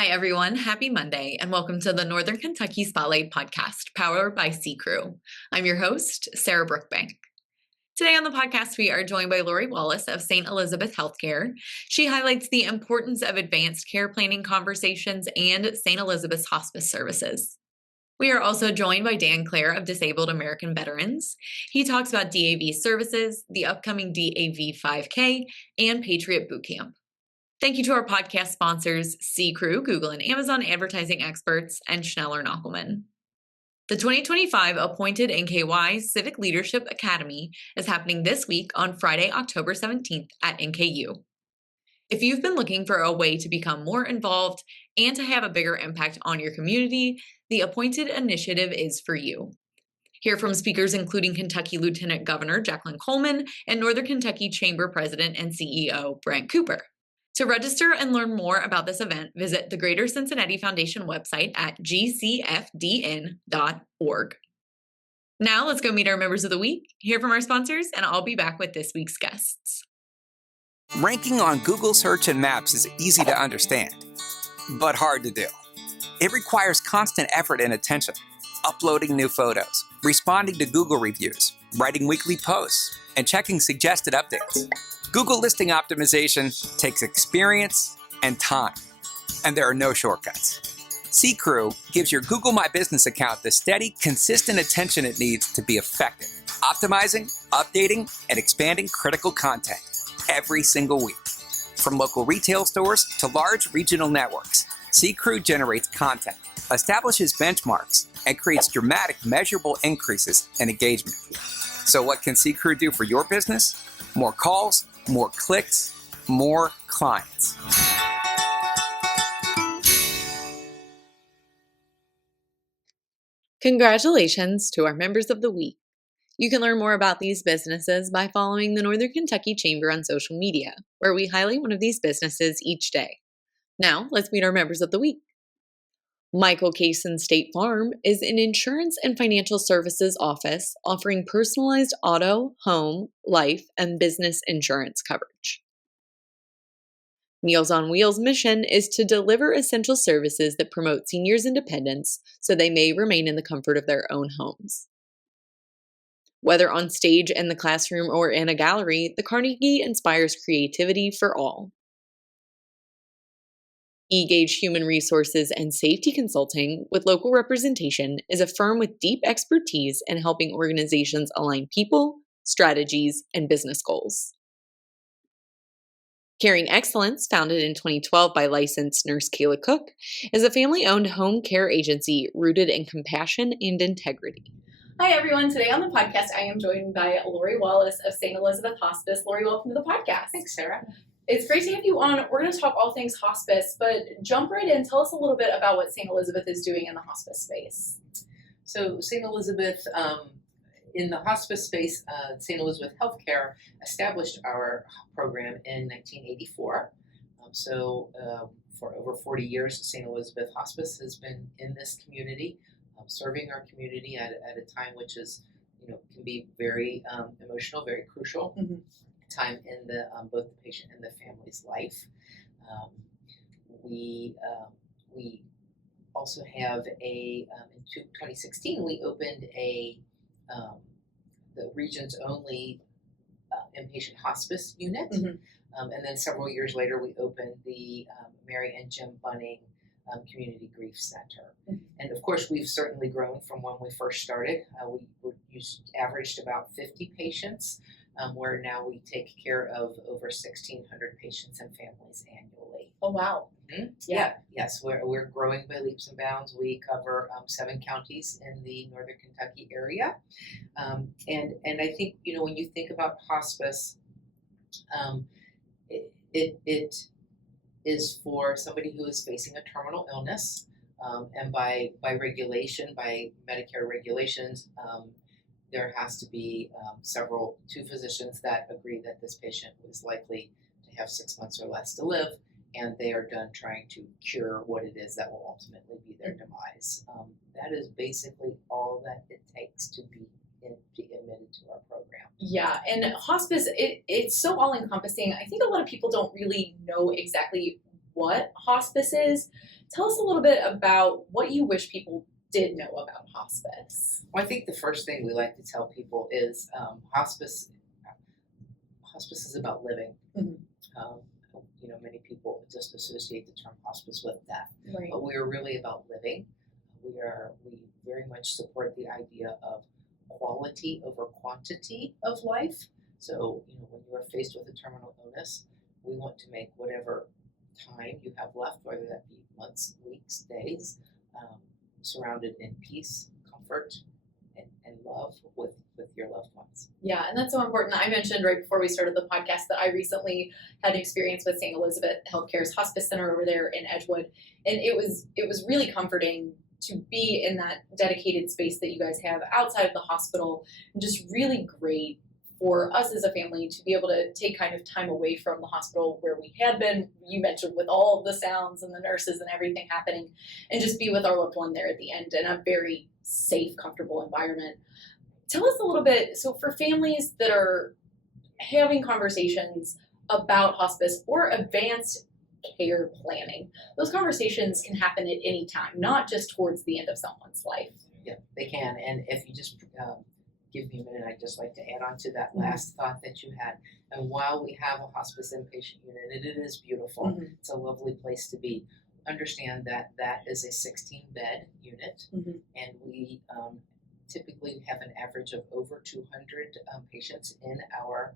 Hi, everyone. Happy Monday, and welcome to the Northern Kentucky Spotlight Podcast, powered by C Crew. I'm your host, Sarah Brookbank. Today on the podcast, we are joined by Laurie Wallace of St. Elizabeth Healthcare. She highlights the importance of advanced care planning conversations and St. Elizabeth's hospice services. We are also joined by Dan Clare of Disabled American Veterans. He talks about DAV services, the upcoming DAV 5K, and Patriot Boot Camp. Thank you to our podcast sponsors, C Crew, Google and Amazon advertising experts, and Schneller Knockelman. The 2025 appointed NKY Civic Leadership Academy is happening this week on Friday, October 17th at NKU. If you've been looking for a way to become more involved and to have a bigger impact on your community, the appointed initiative is for you. Hear from speakers including Kentucky Lieutenant Governor Jacqueline Coleman and Northern Kentucky Chamber President and CEO Brent Cooper. To register and learn more about this event, visit the Greater Cincinnati Foundation website at gcfdn.org. Now let's go meet our members of the week, hear from our sponsors, and I'll be back with this week's guests. Ranking on Google Search and Maps is easy to understand, but hard to do. It requires constant effort and attention, uploading new photos, responding to Google reviews, writing weekly posts, and checking suggested updates. Google listing optimization takes experience and time, and there are no shortcuts. C Crew gives your Google My Business account the steady, consistent attention it needs to be effective, optimizing, updating, and expanding critical content every single week. From local retail stores to large regional networks, C Crew generates content, establishes benchmarks, and creates dramatic, measurable increases in engagement. So what can C Crew do for your business? More calls, more clicks, more clients. Congratulations to our members of the week. You can learn more about these businesses by following the Northern Kentucky Chamber on social media, where we highlight one of these businesses each day. Now, let's meet our members of the week. Michael Cason State Farm is an insurance and financial services office offering personalized auto, home, life, and business insurance coverage. Meals on Wheels' mission is to deliver essential services that promote seniors' independence so they may remain in the comfort of their own homes. Whether on stage, in the classroom, or in a gallery, the Carnegie inspires creativity for all. eGauge Human Resources and Safety Consulting with local representation is a firm with deep expertise in helping organizations align people, strategies, and business goals. Caring Excellence, founded in 2012 by licensed nurse Kayla Cook, is a family-owned home care agency rooted in compassion and integrity. Hi, everyone. Today on the podcast, I am joined by Laurie Wallace of St. Elizabeth Hospice. Laurie, welcome to the podcast. Thanks, Sarah. It's great to have you on. We're going to talk all things hospice, but jump right in. Tell us a little bit about what St. Elizabeth is doing in the hospice space. So St. Elizabeth, in the hospice space, St. Elizabeth Healthcare established our program in 1984. For over 40 years, St. Elizabeth Hospice has been in this community, serving our community at a time which is, can be very emotional, very crucial. Mm-hmm. Time in the both the patient and the family's life. We also have in 2016 we opened the region's only inpatient hospice unit, mm-hmm. And then several years later we opened the Mary and Jim Bunning Community Grief Center. Mm-hmm. And of course we've certainly grown from when we first started. We averaged about 50 patients. Where now we take care of over 1,600 patients and families annually. Oh, wow. Mm-hmm. Yeah. Yes, we're growing by leaps and bounds. We cover 7 counties in the Northern Kentucky area. And I think, when you think about hospice, it is for somebody who is facing a terminal illness. And by regulation, by Medicare regulations, there has to be 2 physicians that agree that this patient is likely to have 6 months or less to live, and they are done trying to cure what it is that will ultimately be their demise. That is basically all that it takes to be admitted to our program. Yeah, and hospice, it's so all-encompassing. I think a lot of people don't really know exactly what hospice is. Tell us a little bit about what you wish people did know about hospice. Well, I think the first thing we like to tell people is hospice is about living. Um, many people just associate the term hospice with death, Right. but we are really about living. We very much support the idea of quality over quantity of life. So, when you are faced with a terminal illness, we want to make whatever time you have left, whether that be months, weeks, days, surrounded in peace, comfort, and love with your loved ones. Yeah, and that's so important. I mentioned right before we started the podcast that I recently had an experience with St. Elizabeth Healthcare's hospice center over there in Edgewood, and it was really comforting to be in that dedicated space that you guys have outside of the hospital, and just really great for us as a family to be able to take kind of time away from the hospital where we had been, you mentioned, with all the sounds and the nurses and everything happening, and just be with our loved one there at the end in a very safe, comfortable environment. Tell us a little bit, so for families that are having conversations about hospice or advanced care planning, those conversations can happen at any time, not just towards the end of someone's life. Yeah, they can. And if you just give me a minute, I'd just like to add on to that last thought that you had. And while we have a hospice inpatient unit, and it is beautiful, it's a lovely place to be, understand that that is a 16-bed unit, and we typically have an average of over 200 patients in our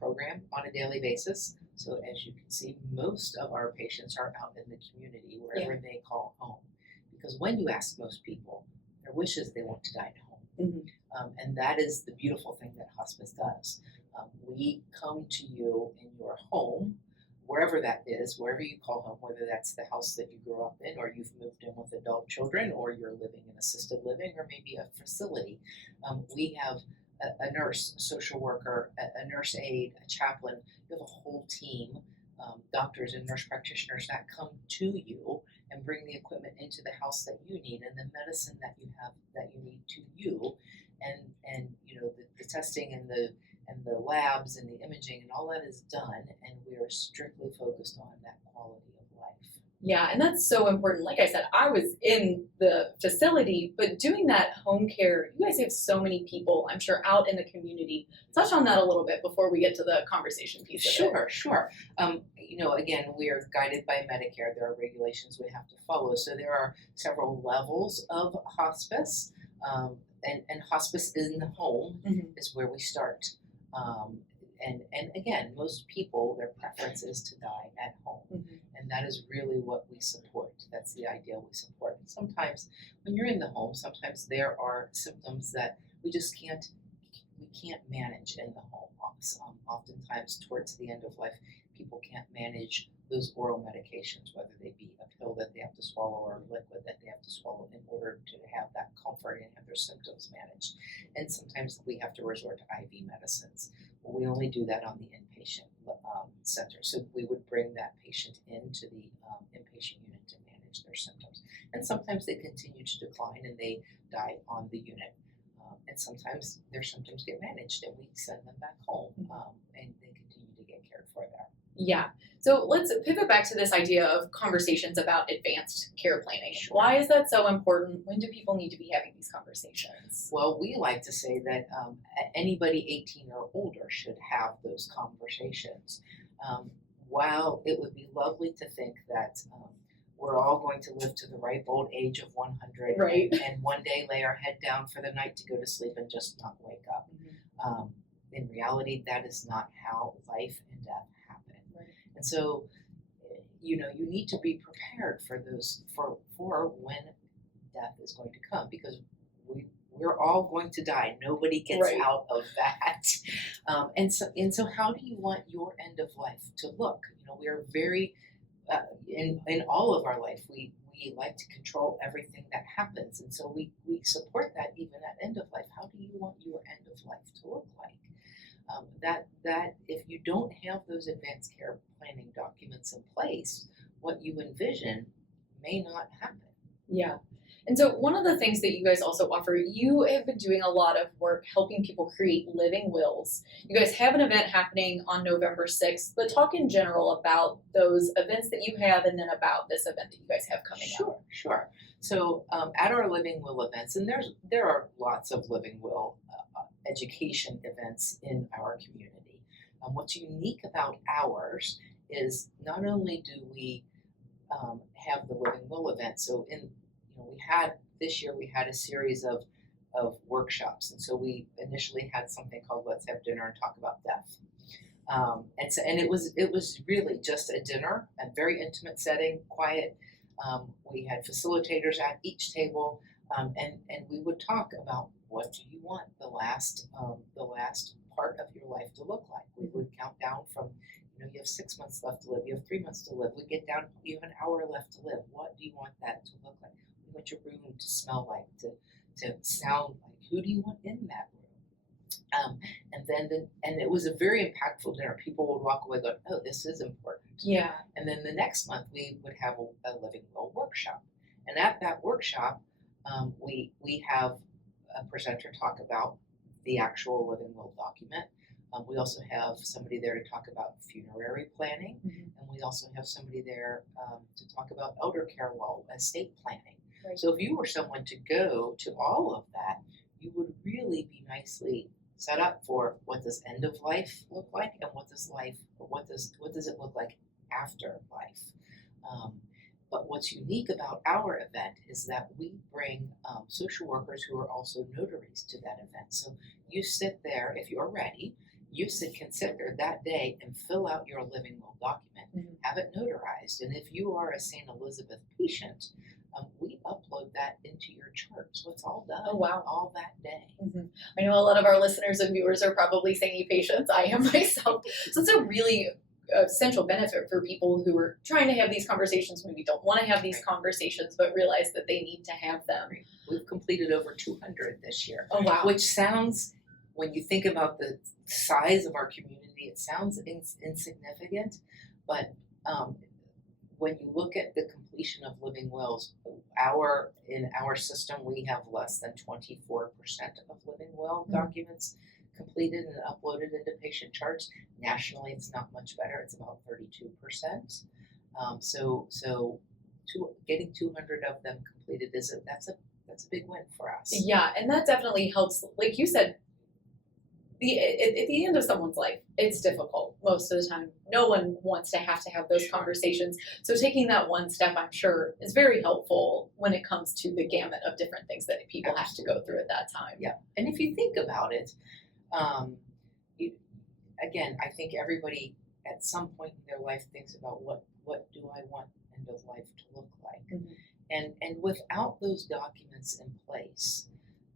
program on a daily basis. So as you can see, most of our patients are out in the community, wherever they call home. Because when you ask most people, their wish is they want to die at home. And that is the beautiful thing that hospice does. We come to you in your home, wherever that is, wherever you call home, whether that's the house that you grew up in, or you've moved in with adult children, or you're living in assisted living, or maybe a facility. We have a nurse, a social worker, a nurse aide, a chaplain. We have a whole team, doctors and nurse practitioners that come to you and bring the equipment into the house that you need, and the medicine that you have that you need to you, and the testing and the labs and the imaging and all that is done, and we are strictly focused on that quality of life. Yeah, and that's so important. Like I said, I was in the facility, but doing that home care, you guys have so many people, I'm sure, out in the community. Touch on that a little bit before we get to the conversation piece of it. Sure. Again, we are guided by Medicare. There are regulations we have to follow. So there are several levels of hospice, and hospice in the home is where we start. And again, most people, their preference is to die at home. And that is really what we support. That's the idea we support. And sometimes when you're in the home, sometimes there are symptoms that we can't manage in the home. Oftentimes towards the end of life, people can't manage those oral medications, whether they be a pill that they have to swallow or a liquid that they have to swallow in order to have that comfort and have their symptoms managed. And sometimes we have to resort to IV medicines. Well, we only do that on the inpatient center. So we would bring that patient into the inpatient unit to manage their symptoms. And sometimes they continue to decline and they die on the unit. And sometimes their symptoms get managed and we send them back home and they continue to get cared for there. Yeah. So let's pivot back to this idea of conversations about advanced care planning. Sure. Why is that so important? When do people need to be having these conversations? Well, we like to say that anybody 18 or older should have those conversations. While it would be lovely to think that we're all going to live to the ripe old age of 100 Right. and one day lay our head down for the night to go to sleep and just not wake up. In reality, that is not how life and death happen. Right. And so, you need to be prepared for those, for when death is going to come, because we're all going to die. Nobody gets Right. out of that. And so how do you want your end of life to look? We are very, in all of our life, we like to control everything that happens. And so we support that even at end of life. How do you want your end of life to look like? That if you don't have those advanced care planning documents in place, what you envision may not happen. Yeah. And so one of the things that you guys also offer, you have been doing a lot of work helping people create living wills. You guys have an event happening on November 6th, but talk in general about those events that you have and then about this event that you guys have coming up. Sure. So at our living will events, and there are lots of living will education events in our community. What's unique about ours is not only do we have the living will event, so this year we had a series of workshops, and so we initially had something called Let's Have Dinner and Talk About Death. And it was really just a dinner, a very intimate setting, quiet. We had facilitators at each table, and we would talk about what do you want the last part of your life to look like. We would count down from, you have 6 months left to live, you have 3 months to live. We get down, you have an hour left to live. What do you want that to look like? What do you want your room to smell like, to sound like? Who do you want in that room? And it was a very impactful dinner. People would walk away going, oh, this is important. Yeah. And then the next month we would have a living will workshop. And at that workshop, we have a presenter talk about the actual living will document. We also have somebody there to talk about funerary planning, and we also have somebody there to talk about elder care law, estate planning. Right. So if you were someone to go to all of that, you would really be nicely set up for what does end of life look like, and what does it look like after life. But what's unique about our event is that we bring social workers who are also notaries to that event. So you sit there, if you're ready, can sit there that day and fill out your living will document, have it notarized. And if you are a St. Elizabeth patient, we upload that into your chart. So it's all done. Oh, wow. All that day. I know a lot of our listeners and viewers are probably St. patients. I am myself. So it's a really essential benefit for people who are trying to have these conversations, maybe don't want to have these conversations, but realize that they need to have them. We've completed over 200 this year. Oh, wow. Which sounds, when you think about the size of our community, it sounds insignificant, but when you look at the completion of living wills, in our system we have less than 24% of living will documents completed and uploaded into patient charts. Nationally, it's not much better. It's about 32%. Getting 200 of them completed that's a big win for us. Yeah, and that definitely helps. Like you said, at the end of someone's life, it's difficult most of the time. No one wants to have those conversations. So taking that one step, I'm sure, is very helpful when it comes to the gamut of different things that people have to go through at that time. Yeah, and if you think about it, again, I think everybody at some point in their life thinks about what do I want end of life to look like, and without those documents in place,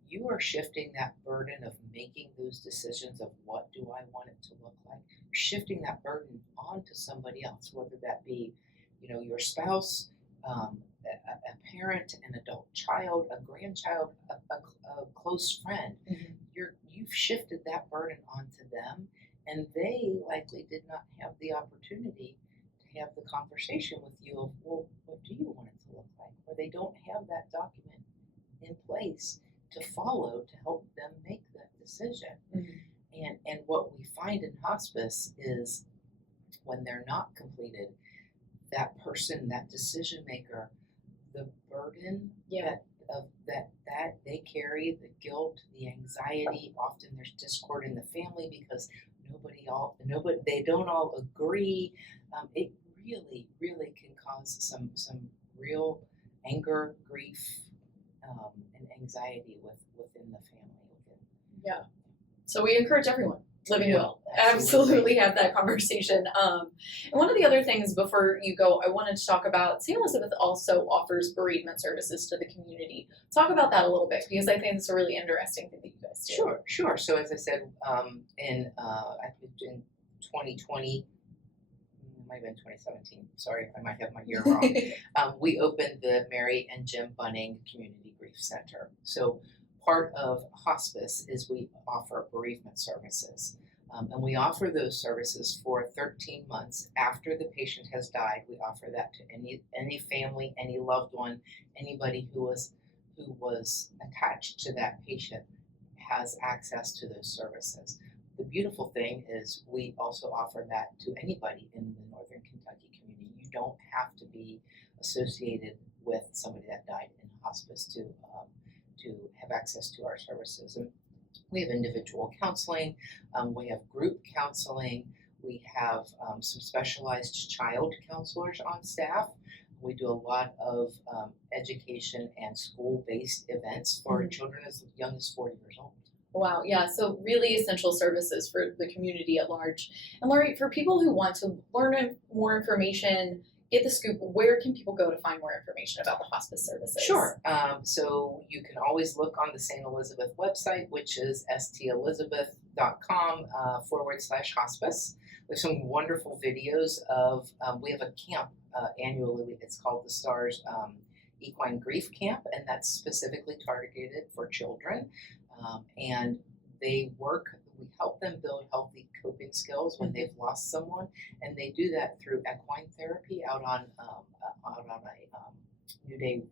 you are shifting that burden of making those decisions of what do I want it to look like. You're shifting that burden onto somebody else, whether that be, your spouse, a parent, an adult child, a grandchild, a close friend. You've shifted that burden onto them, and they likely did not have the opportunity to have the conversation with you of, well, what do you want it to look like? Or they don't have that document in place to follow to help them make that decision. And what we find in hospice is when they're not completed, that person, that decision maker, the burden that they carry, the guilt, the anxiety. Often there's discord in the family because they don't all agree. It really, really can cause some real anger, grief, and anxiety within the family. Yeah. So we encourage everyone living will. Absolutely have that conversation. And one of the other things before you go, I wanted to talk about St. Elizabeth also offers bereavement services to the community. Talk about that a little bit, because I think it's a really interesting thing that you guys do. Sure. So as I said, in 2020, it might have been 2017. Sorry, I might have my year wrong. We opened the Mary and Jim Bunning Community Grief Center. So part of hospice is we offer bereavement services. And we offer those services for 13 months after the patient has died. We offer that to any family, any loved one, anybody who was who was attached to that patient has access to those services. The beautiful thing is we also offer that to anybody in the Northern Kentucky community. You don't have to be associated with somebody that died in hospice to have access to our services. And we have individual counseling, we have group counseling, we have some specialized child counselors on staff. We do a lot of education and school-based events for children as young as 4 years old. Wow, yeah, so really essential services for the community at large. And Laurie, for people who want to learn more information, get the scoop, where can people go to find more information about the hospice services? Sure. So you can always look on the St. Elizabeth website, which is stelizabeth.com/hospice. We have some wonderful videos of, we have a camp annually. It's called the STARS Equine Grief Camp, and that's specifically targeted for children. And we help them build healthy coping skills when they've lost someone, and they do that through equine therapy out on a New Day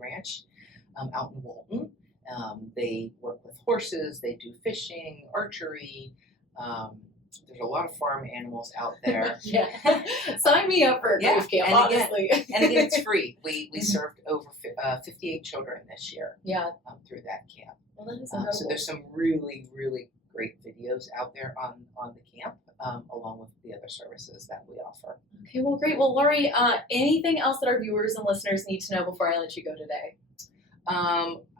Ranch out in Walton. They work with horses, they do fishing, archery. There's a lot of farm animals out there. Yeah, sign me up for a grief camp, honestly. And again, it's free. We served over 58 children this year. Yeah, through that camp. Well, that is incredible. So there's some really, really great videos out there on the camp, along with the other services that we offer. Okay, well, great. Well, Laurie, anything else that our viewers and listeners need to know before I let you go today?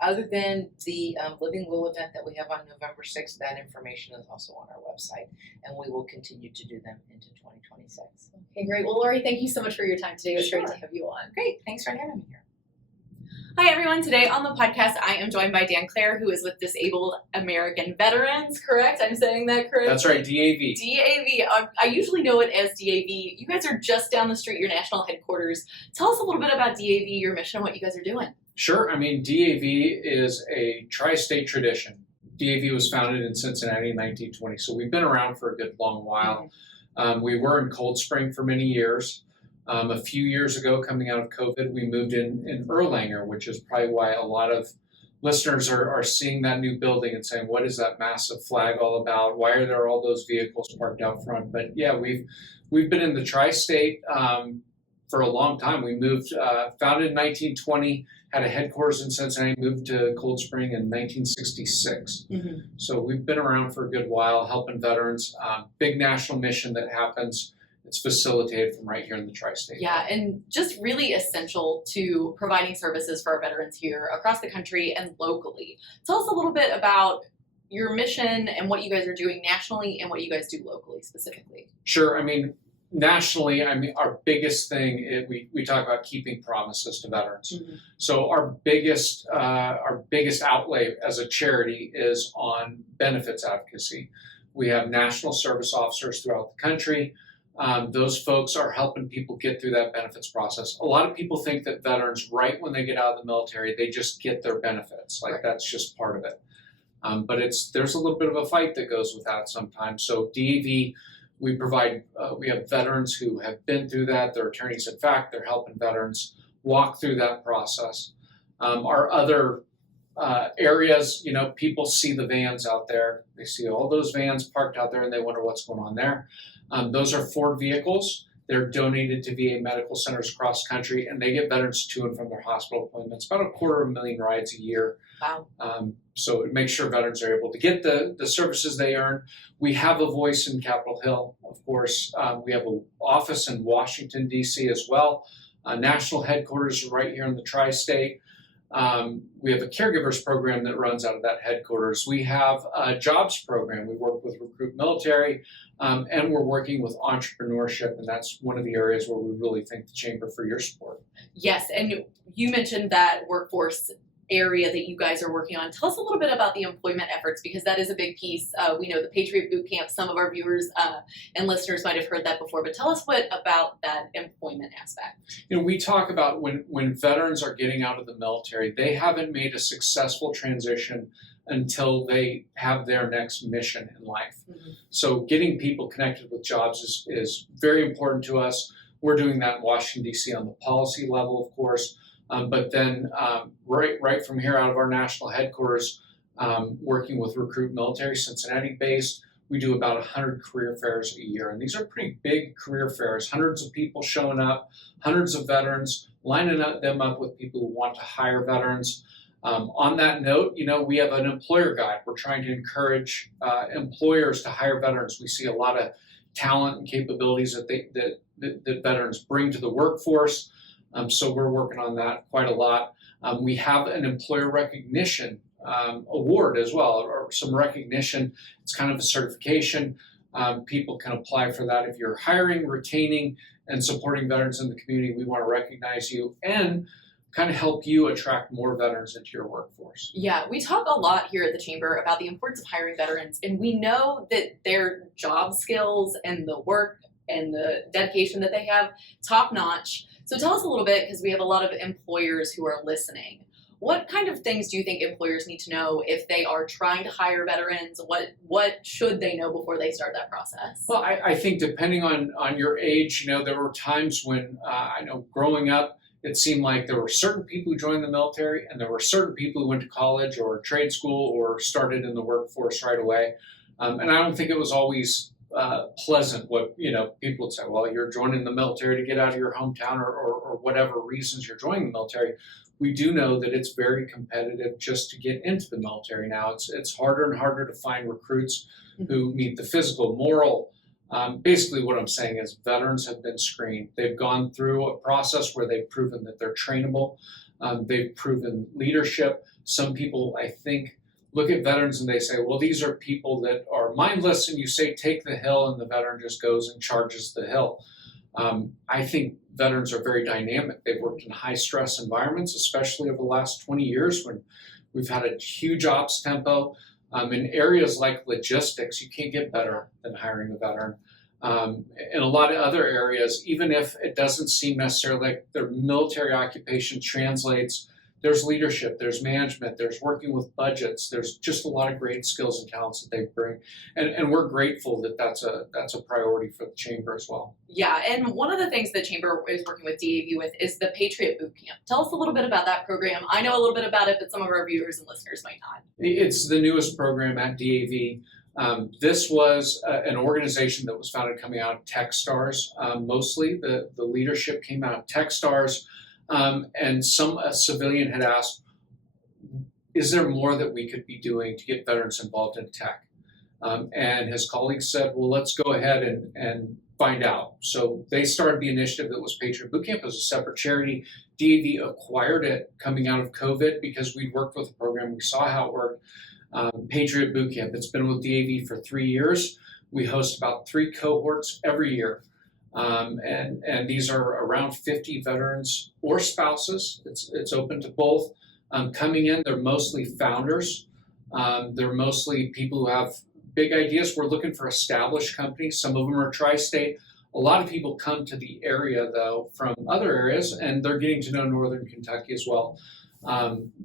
Other than the Living Will event that we have on November 6th, that information is also on our website, and we will continue to do them into 2026. Okay, great. Well, Laurie, thank you so much for your time today. It was great to have you on. Great. Thanks for having me here. Hi, everyone. Today on the podcast, I am joined by Dan Clare, who is with Disabled American Veterans, correct? I'm saying that correct? That's right, DAV. DAV. I usually know it as DAV. You guys are just down the street, your national headquarters. Tell us a little bit about DAV, your mission, what you guys are doing. Sure. I mean, DAV is a tri-state tradition. DAV was founded in Cincinnati in 1920, so we've been around for a good long while. We were in Cold Spring for many years. A few years ago, coming out of COVID, we moved in Erlanger, which is probably why a lot of listeners are seeing that new building and saying, what is that massive flag all about? Why are there all those vehicles parked out front? But yeah, we've been in the tri-state for a long time. We moved, founded in 1920, had a headquarters in Cincinnati, moved to Cold Spring in 1966. So we've been around for a good while, helping veterans. Big national mission that happens. It's facilitated from right here in the tri-state. Yeah, and just really essential to providing services for our veterans here across the country and locally. Tell us a little bit about your mission and what you guys are doing nationally and what you guys do locally specifically. Sure. I mean, nationally, our biggest thing is we talk about keeping promises to veterans. So our biggest outlay as a charity is on benefits advocacy. We have national service officers throughout the country. Those folks are helping people get through that benefits process. A lot of people think that veterans, right when they get out of the military, they just get their benefits. Like that's just part of it. But there's a little bit of a fight that goes with that sometimes. So DAV, we have veterans who have been through that. They're attorneys in fact. They're helping veterans walk through that process. Our other areas, people see the vans out there. They see all those vans parked out there and they wonder what's going on there. Those are Ford vehicles. They're donated to VA medical centers across the country, and they get veterans to and from their hospital appointments, about 250,000 rides a year. Wow. So it makes sure veterans are able to get the services they earn. We have a voice in Capitol Hill, of course. We have an office in Washington, D.C. as well. National headquarters right here in the tri-state. We have a caregivers program that runs out of that headquarters. We have a jobs program. We work with Recruit Military, and we're working with entrepreneurship, and that's one of the areas where we really thank the Chamber for your support. Yes, and you mentioned that workforce area that you guys are working on. Tell us a little bit about the employment efforts, because that is a big piece. We know the Patriot Boot Camp, some of our viewers and listeners might have heard that before, but tell us what about that employment aspect. We talk about when veterans are getting out of the military, they haven't made a successful transition until they have their next mission in life. So getting people connected with jobs is very important to us. We're doing that in Washington, D.C. on the policy level, of course. But then right from here out of our national headquarters, working with Recruit Military, Cincinnati based, we do about 100 career fairs a year. And these are pretty big career fairs, hundreds of people showing up, hundreds of veterans, lining them up with people who want to hire veterans. On that note, we have an employer guide. We're trying to encourage employers to hire veterans. We see a lot of talent and capabilities that veterans bring to the workforce. So we're working on that quite a lot. We have an employer recognition award as well, or some recognition. It's kind of a certification. People can apply for that. If you're hiring, retaining, and supporting veterans in the community, we want to recognize you and kind of help you attract more veterans into your workforce. Yeah, we talk a lot here at the Chamber about the importance of hiring veterans, and we know that their job skills and the work and the dedication that they have, top notch. So tell us a little bit, because we have a lot of employers who are listening. What kind of things do you think employers need to know if they are trying to hire veterans? What should they know before they start that process? Well, I think depending on your age, there were times when I know growing up, it seemed like there were certain people who joined the military and there were certain people who went to college or trade school or started in the workforce right away. And I don't think it was always pleasant what, people would say, well, you're joining the military to get out of your hometown or whatever reasons you're joining the military. We do know that it's very competitive just to get into the military now. It's harder and harder to find recruits who meet the physical, moral. Basically what I'm saying is veterans have been screened. They've gone through a process where they've proven that they're trainable. They've proven leadership. Some people, I think, look at veterans and they say, well, these are people that are mindless, and you say, take the hill, and the veteran just goes and charges the hill. I think veterans are very dynamic. They've worked in high stress environments, especially over the last 20 years when we've had a huge ops tempo. In areas like logistics, you can't get better than hiring a veteran. In a lot of other areas, even if it doesn't seem necessarily like their military occupation translates, there's leadership, there's management, there's working with budgets, there's just a lot of great skills and talents that they bring. And we're grateful that that's a priority for the Chamber as well. Yeah, and one of the things the Chamber is working with DAV with is the Patriot Boot Camp. Tell us a little bit about that program. I know a little bit about it, but some of our viewers and listeners might not. It's the newest program at DAV. This was an organization that was founded coming out of Techstars. Mostly the leadership came out of Techstars. And a civilian had asked, is there more that we could be doing to get veterans involved in tech? And his colleagues said, well, let's go ahead and find out. So they started the initiative that was Patriot Boot Camp as a separate charity. DAV acquired it coming out of COVID because we'd worked with the program. We saw how it worked. Patriot Boot Camp, it's been with DAV for 3 years. We host about 3 cohorts every year. And these are around 50 veterans or spouses. It's open to both. Coming in, they're mostly founders. They're mostly people who have big ideas. We're looking for established companies. Some of them are tri-state. A lot of people come to the area, though, from other areas, and they're getting to know Northern Kentucky as well.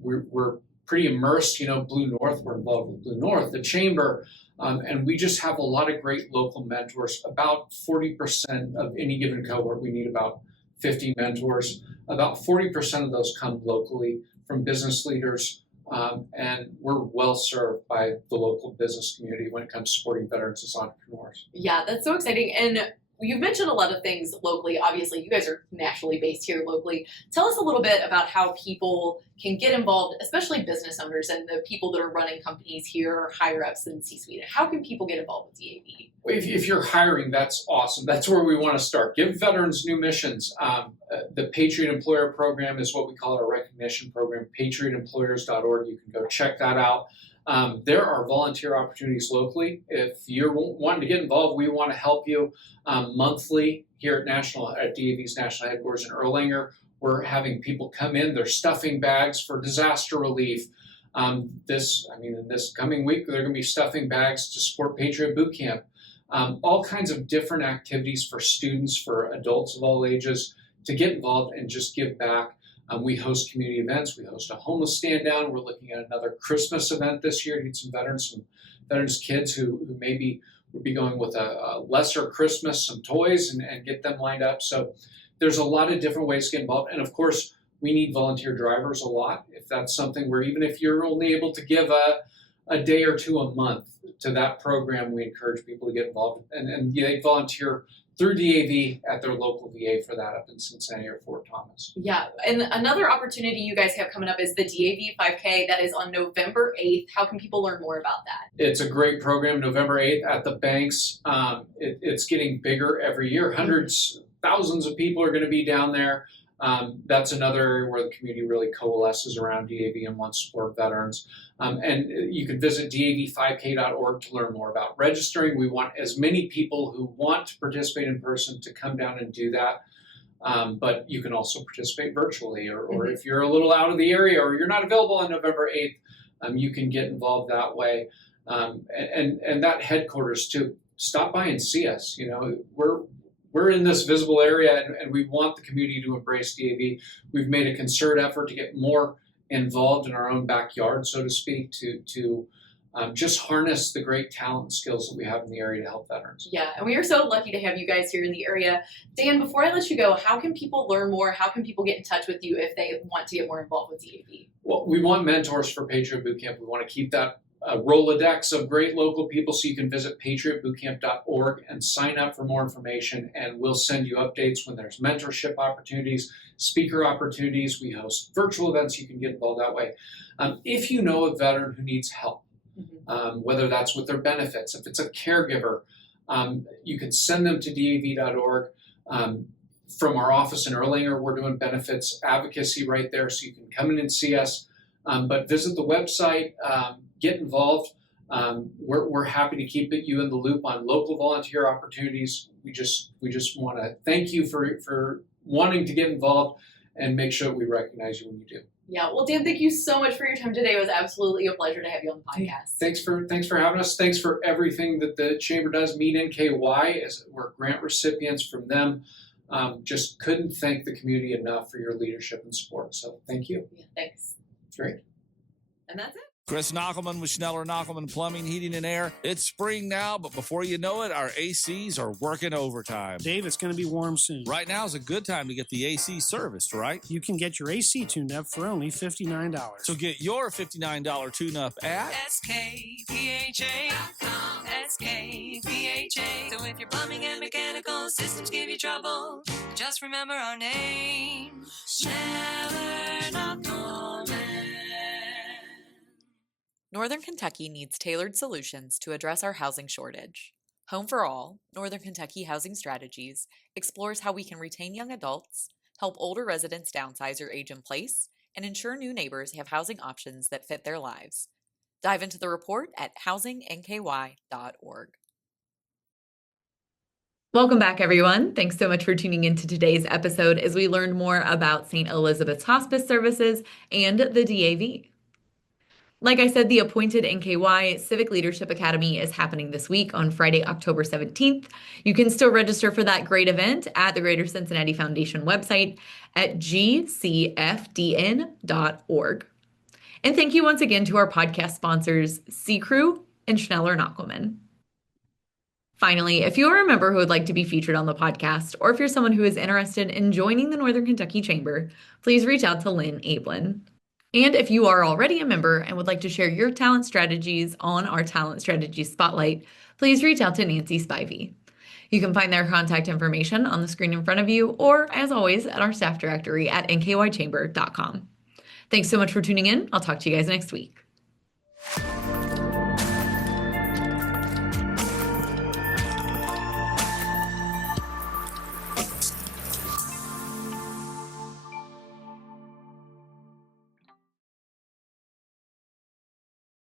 We're pretty immersed, Blue North. We're involved with Blue North, the Chamber. And we just have a lot of great local mentors. About 40% of any given cohort, we need about 50 mentors. About 40% of those come locally from business leaders. And we're well served by the local business community when it comes to supporting veterans as entrepreneurs. Yeah, that's so exciting. And you've mentioned a lot of things locally. Obviously, you guys are nationally based here locally. Tell us a little bit about how people can get involved, especially business owners and the people that are running companies here, higher ups in C-suite. How can people get involved with DAV? If you're hiring, that's awesome. That's where we want to start. Give veterans new missions. The Patriot Employer Program is what we call our recognition program, patriotemployers.org. You can go check that out. There are volunteer opportunities locally. If you're wanting to get involved, we want to help you. Monthly here at DAV's national headquarters in Erlanger, we're having people come in. They're stuffing bags for disaster relief. In this coming week, they're going to be stuffing bags to support Patriot Boot Camp. All kinds of different activities for students, for adults of all ages to get involved and just give back. We host community events. We host a homeless stand down. We're looking at another Christmas event this year to get some veterans kids who maybe would be going with a lesser Christmas, some toys and get them lined up. So there's a lot of different ways to get involved. And of course, We need volunteer drivers a lot. If that's something where even if you're only able to give a day or two a month to that program, we encourage people to get involved. And they volunteer through DAV at their local VA for that up in Cincinnati or Fort Thomas. Yeah, and another opportunity you guys have coming up is the DAV 5K that is on November 8th. How can people learn more about that? It's a great program, November 8th at the Banks. It's getting bigger every year. Hundreds, thousands of people are going to be down there. That's another area where the community really coalesces around DAV and wants to support veterans. And you can visit dav5k.org to learn more about registering. We want as many people who want to participate in person to come down and do that. But you can also participate virtually, or if you're a little out of the area or you're not available on November 8th, you can get involved that way. And that headquarters too, stop by and see us. You know, we're in this visible area, and we want the community to embrace DAV. We've made a concerted effort to get more involved in our own backyard, so to speak, to just harness the great talent and skills that we have in the area to help veterans. Yeah, and we are so lucky to have you guys here in the area. Dan, before I let you go, how can people learn more? How can people get in touch with you if they want to get more involved with DAV? Well, we want mentors for Patriot Boot Camp. We want to keep that Rolodex of great local people, so you can visit patriotbootcamp.org and sign up for more information, and we'll send you updates when there's mentorship opportunities, speaker opportunities. We host virtual events. You can get involved that way. If you know a veteran who needs help, whether that's with their benefits, if it's a caregiver, you can send them to dav.org. From our office in Erlanger, we're doing benefits advocacy right there, so you can come in and see us. But visit the website, get involved. We're happy to keep you in the loop on local volunteer opportunities. We just want to thank you for wanting to get involved and make sure that we recognize you when you do. Yeah, well, Dan, thank you so much for your time today. It was absolutely a pleasure to have you on the podcast. Thanks for having us. Thanks for everything that the Chamber does. Meet NKY, as we're grant recipients from them. Just couldn't thank the community enough for your leadership and support. So thank you. Yeah, thanks. Great. And that's it. Chris Knockelman with Schneller Knockelman Plumbing, Heating, and Air. It's spring now, but before you know it, our ACs are working overtime. Dave, it's going to be warm soon. Right now is a good time to get the AC serviced, right? You can get your AC tuned up for only $59. So get your $59 tune-up at SKPHA.com. SKPHA. So if your plumbing and mechanical systems give you trouble, just remember our name. Schneller Knockelman. Northern Kentucky needs tailored solutions to address our housing shortage. Home for All, Northern Kentucky Housing Strategies, explores how we can retain young adults, help older residents downsize or age in place, and ensure new neighbors have housing options that fit their lives. Dive into the report at housingNKY.org. Welcome back, everyone. Thanks so much for tuning into today's episode as we learn more about St. Elizabeth's Hospice Services and the DAV. Like I said, the appointed NKY Civic Leadership Academy is happening this week on Friday, October 17th. You can still register for that great event at the Greater Cincinnati Foundation website at gcfdn.org. And thank you once again to our podcast sponsors, C. Crew and Schneller Knockelman. Finally, if you're a member who would like to be featured on the podcast, or if you're someone who is interested in joining the Northern Kentucky Chamber, please reach out to Lynn Ablin. And if you are already a member and would like to share your talent strategies on our Talent Strategies Spotlight, please reach out to Nancy Spivey. You can find their contact information on the screen in front of you, or as always, at our staff directory at nkychamber.com. Thanks so much for tuning in. I'll talk to you guys next week.